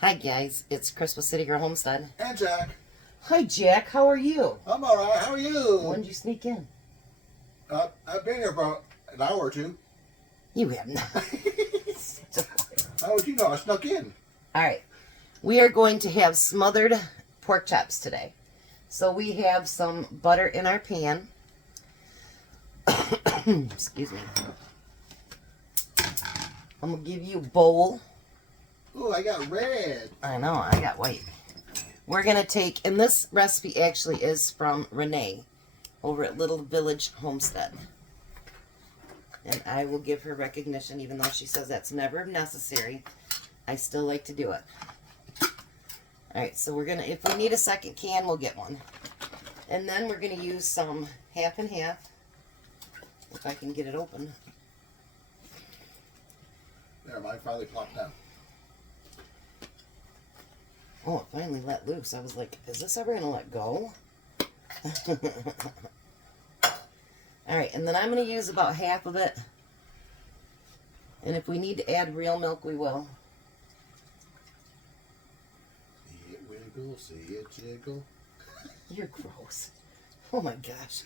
Hi guys, it's Chris with Citygirlhomestead. And Jack. Hi Jack, how are you? I'm alright, how are you? When did you sneak in? I've been here about an hour or two. You have not. How would you know? I snuck in. Alright, we are going to have smothered pork chops today. So we have some butter in our pan. Excuse me. I'm going to give you a bowl. Ooh, I got red. I know, I got white. We're going to take, and this recipe actually is from Renee over at Little Village Homestead. And I will give her recognition, even though she says that's never necessary. I still like to do it. Alright, so we're going to, if we need a second can, we'll get one. And then we're going to use some half and half. If I can get it open. There, mine finally plopped down. Oh, it finally let loose. I was like, is this ever going to let go? Alright, and then I'm going to use about half of it. And if we need to add real milk, we will. See it wiggle, see it jiggle. You're gross. Oh my gosh.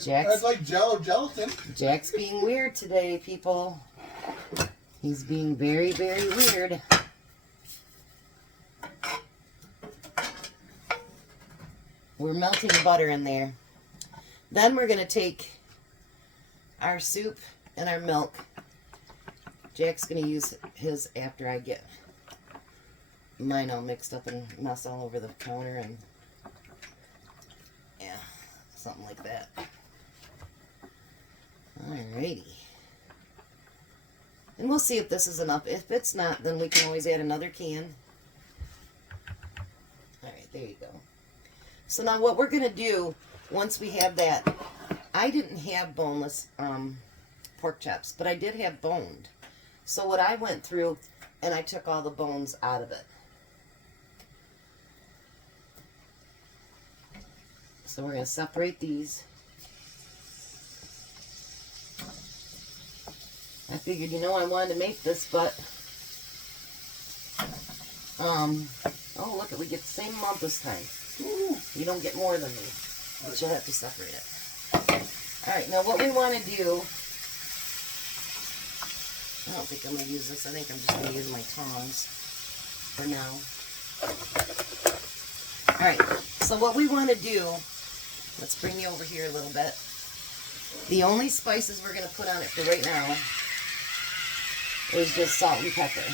Jack's, That's like Jello gelatin. Jack's being weird today, people. He's being very, very weird. We're melting butter in there. Then we're going to take our soup and our milk. Jack's going to use his after I get mine all mixed up and mess all over the counter and yeah, something like that. Alrighty. And we'll see if this is enough. If it's not, then we can always add another can. Alright, there you go. So now what we're going to do, once we have that, I didn't have boneless pork chops, but I did have boned. So what I went through, and I took all the bones out of it. So we're going to separate these. I figured, you know, I wanted to make this, but, oh, look, we get the same amount this time. Ooh, you don't get more than me, but you'll have to separate it. Alright, now what we want to do, I don't think I'm going to use this. I think I'm just going to use my tongs for now. Alright, so what we want to do, let's bring you over here a little bit. The only spices we're going to put on it for right now is just salt and pepper.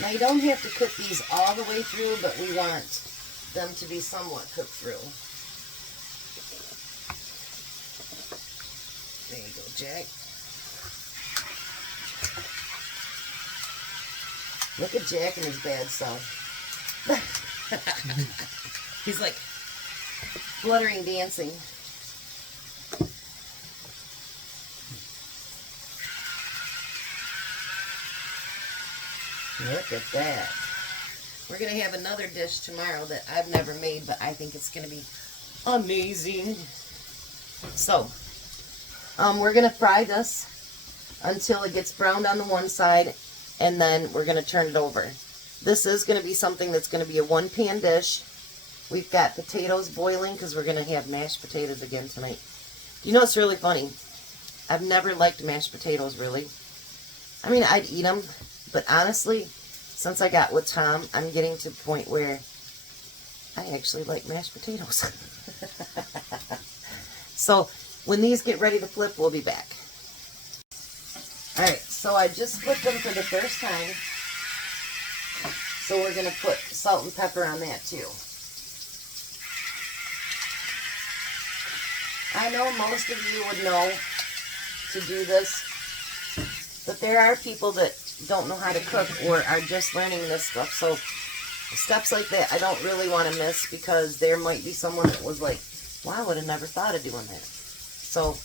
Now you don't have to cook these all the way through, but we want them to be somewhat cooked through. There you go, Jack. Look at Jack and his bad self. He's like fluttering dancing. Look at that. We're going to have another dish tomorrow that I've never made, but I think it's going to be amazing. So, we're going to fry this until it gets browned on the one side, and then we're going to turn it over. This is going to be something that's going to be a one-pan dish. We've got potatoes boiling because we're going to have mashed potatoes again tonight. You know, it's really funny. I've never liked mashed potatoes, really. I mean, I'd eat them, but honestly, since I got with Tom, I'm getting to the point where I actually like mashed potatoes. So, when these get ready to flip, we'll be back. Alright, so I just flipped them for the first time. So we're going to put salt and pepper on that too. I know most of you would know to do this, but there are people that don't know how to cook or are just learning this stuff. So steps like that I don't really want to miss, because there might be someone that was like, wow, I would have never thought of doing that. So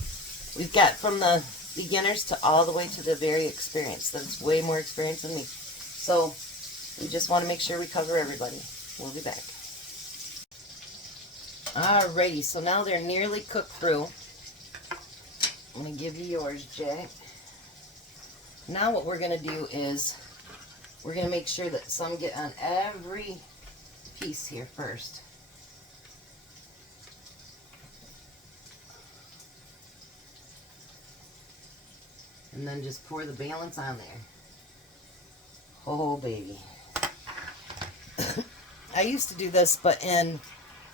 we've got from the beginners to all the way to the very experienced. That's way more experienced than me. So we just want to make sure we cover everybody. We'll be back. Alrighty, so now they're nearly cooked through. I'm going to give you yours, Jack. Now what we're going to do is we're going to make sure that some get on every piece here first. And then just pour the balance on there. Oh, baby. I used to do this, but in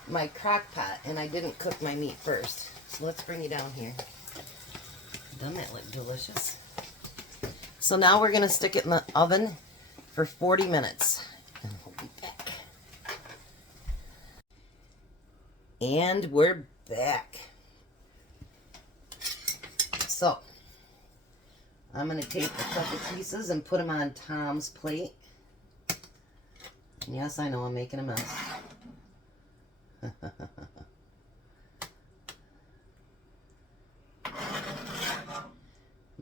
my crock pot, and I didn't cook my meat first. So let's bring you down here. Doesn't that look delicious? So now we're going to stick it in the oven for 40 minutes. And we'll be back. And we're back. So, I'm going to take a couple pieces and put them on Tom's plate. And yes, I know I'm making a mess. And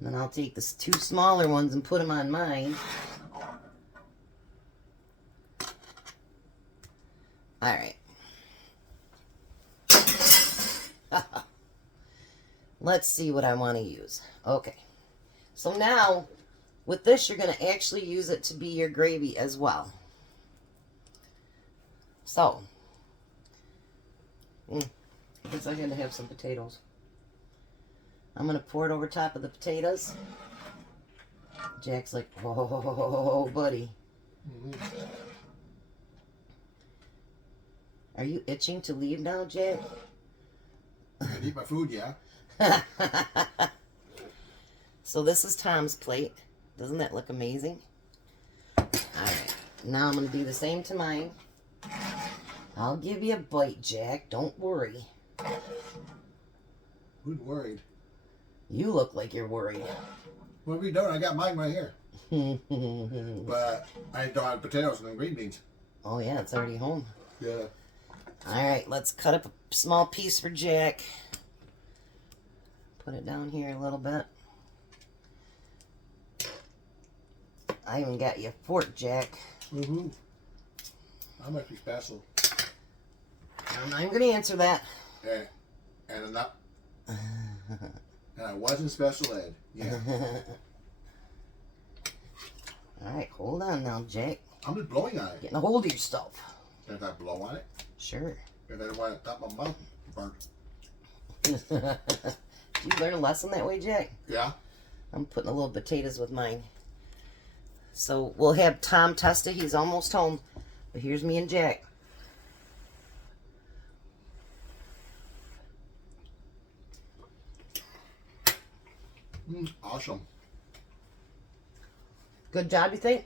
then I'll take the two smaller ones and put them on mine. All right. Let's see what I want to use. Okay. So now, with this, you're going to actually use it to be your gravy as well. So, I guess I had to have some potatoes. I'm going to pour it over top of the potatoes. Jack's like, oh, buddy. Are you itching to leave now, Jack? I eat my food, yeah. So this is Tom's plate. Doesn't that look amazing? Alright, now I'm going to do the same to mine. I'll give you a bite, Jack. Don't worry. Who's worried? You look like you're worried. What have you done? I got mine right here. But I don't have potatoes and green beans. Oh yeah, it's already home. Yeah. Alright, let's cut up a small piece for Jack. Put it down here a little bit. I even got you a fork, Jack. Mm-hmm. I must be special. I'm not even going to answer that. And I'm not. And I wasn't special ed. Yeah. Alright, hold on now, Jack. I'm just blowing on it. Getting a hold of yourself. If I blow on it, Sure. if I don't want to top my mouth burnt. Did you learn a lesson that way, Jack? Yeah. I'm putting a little potatoes with mine. So we'll have Tom test it. He's almost home. But here's me and Jack. Awesome. Good job, you think?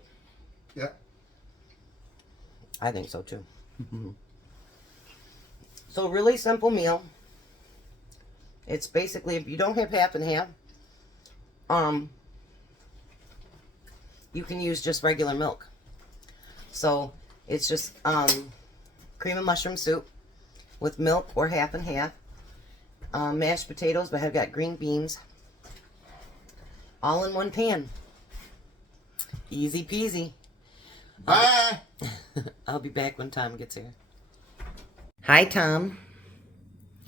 Yeah. I think so too. So really simple meal. It's basically, if you don't have half and half, you can use just regular milk. So it's just cream and mushroom soup with milk or half and half. Mashed potatoes, but I've got green beans. All in one pan. Easy peasy. Bye. I'll be back when Tom gets here. Hi, Tom.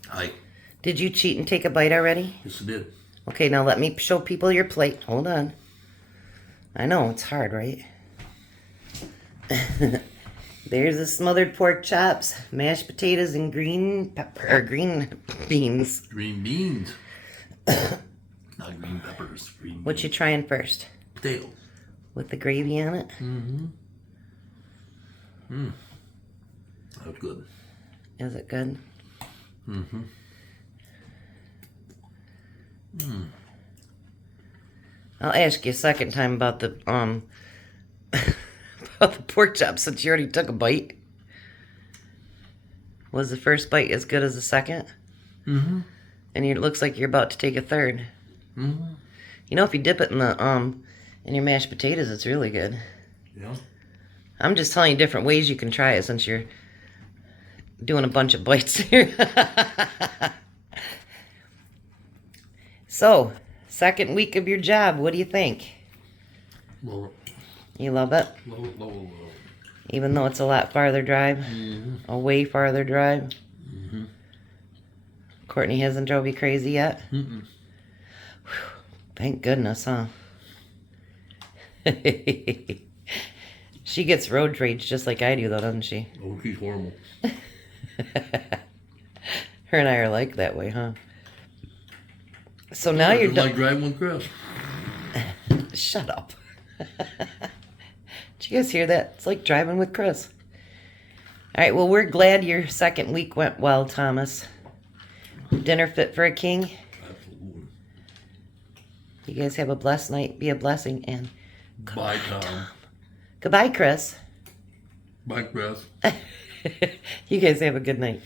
Hi. Did you cheat and take a bite already? Yes, I did. Okay, now let me show people your plate. Hold on. I know, it's hard, right? There's the smothered pork chops, mashed potatoes, and green beans. Green beans. Not green peppers. Green What you trying first? potatoes. With the gravy on it? That's good. Is it good? I'll ask you a second time about the about the pork chops since you already took a bite. Was the first bite as good as the second? And it looks like you're about to take a third. You know, if you dip it in the in your mashed potatoes, it's really good. Yeah. I'm just telling you different ways you can try it since you're doing a bunch of bites here. So, second week of your job, what do you think? Low. You love it? Even though it's a lot farther drive? A way farther drive? Courtney hasn't drove you crazy yet? Mm-mm. Whew, thank goodness, huh? She gets road rage just like I do, though, doesn't she? Oh, she's horrible. Her and I are like that way, huh? So now It's you're done. like driving with Chris. Shut up. Did you guys hear that? It's like driving with Chris. All right, well, we're glad your second week went well, Thomas. Dinner fit for a king. Absolutely. You guys have a blessed night. Be a blessing. And Bye, Tom. goodbye, Chris. Bye, Chris. You guys have a good night.